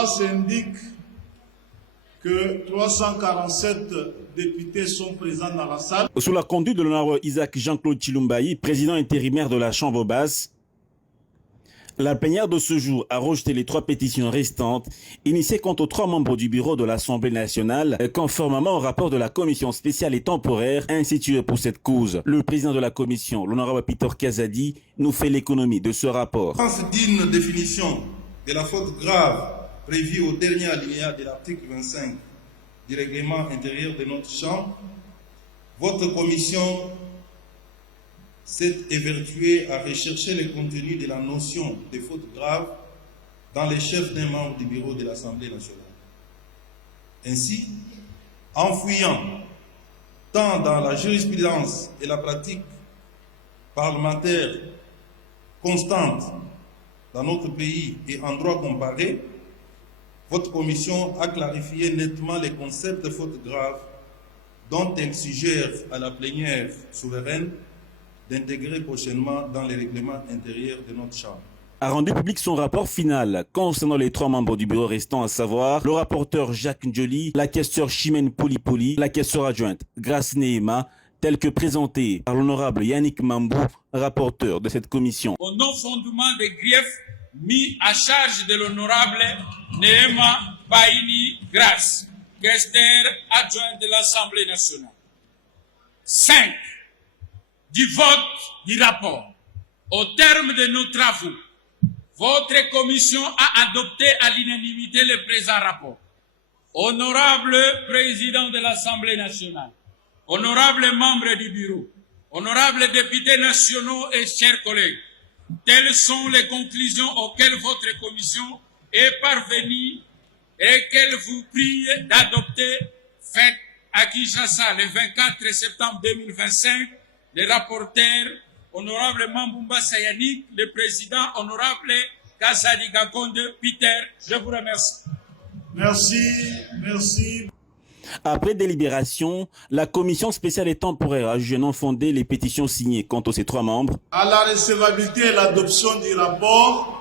l'audience indique que 347 députés sont présents dans la salle. Sous la conduite de l'honorable Isaac Jean-Claude Chilumbayi, président intérimaire de la Chambre basse, la plénière de ce jour a rejeté les 3 pétitions restantes initiées contre 3 membres du bureau de l'Assemblée nationale, conformément au rapport de la commission spéciale et temporaire instituée pour cette cause. Le président de la commission, l'honorable Peter Kazadi, nous fait l'économie de ce rapport. En d'une définition de la faute grave prévue au dernier alinéa de l'article 25 du règlement intérieur de notre Chambre, votre commission s'est évertuée à rechercher le contenu de la notion de faute grave dans les chefs d'un membre du bureau de l'Assemblée nationale. Ainsi, en fouillant tant dans la jurisprudence et la pratique parlementaire constante dans notre pays et en droit comparé, votre commission a clarifié nettement les concepts de faute grave dont elle suggère à la plénière souveraine d'intégrer prochainement dans les règlements intérieurs de notre Chambre. A rendu public son rapport final concernant les 3 membres du bureau restants, à savoir le rapporteur Jacques Ndjoli, la questeure Chimène Poulipoli, la questeure adjointe Grace Nehema, tel que présenté par l'honorable Yannick Mambou, rapporteur de cette commission. Au non-fondement des griefs mis à charge de l'honorable Nehema Baini Grace, questeur adjointe de l'Assemblée nationale. 5. Du vote du rapport. Au terme de nos travaux, votre commission a adopté à l'unanimité le présent rapport. Honorable président de l'Assemblée nationale, honorables membres du bureau, honorables députés nationaux et chers collègues, telles sont les conclusions auxquelles votre commission est parvenue et qu'elle vous prie d'adopter, faites à Kinshasa le 24 septembre 2025, le rapporteur, honorable Mambumba Sayanik, le président, honorable Kazadi Gakonde Peter. Je vous remercie. Merci. Après délibération, la commission spéciale et temporaire a jugé non fondé les pétitions signées contre ces 3 membres. À la recevabilité et l'adoption du rapport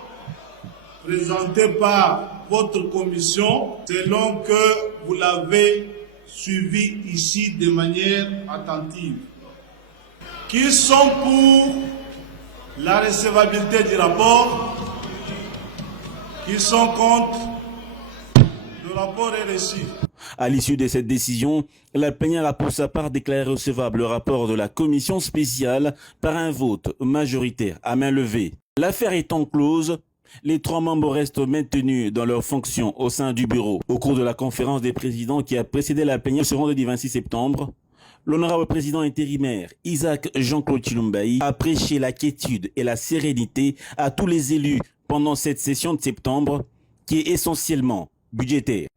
présenté par votre commission, selon que vous l'avez suivi ici de manière attentive. Qui sont pour la recevabilité du rapport? Qui sont contre? Le rapport est reçu. À l'issue de cette décision, la plénière a pour sa part déclaré recevable le rapport de la commission spéciale par un vote majoritaire à main levée. L'affaire étant close, les 3 membres restent maintenus dans leurs fonctions au sein du bureau. Au cours de la conférence des présidents qui a précédé la plénière ce vendredi 26 septembre, l'honorable président intérimaire Isaac Jean-Claude Chilumbayi a prêché la quiétude et la sérénité à tous les élus pendant cette session de septembre qui est essentiellement budgétaire.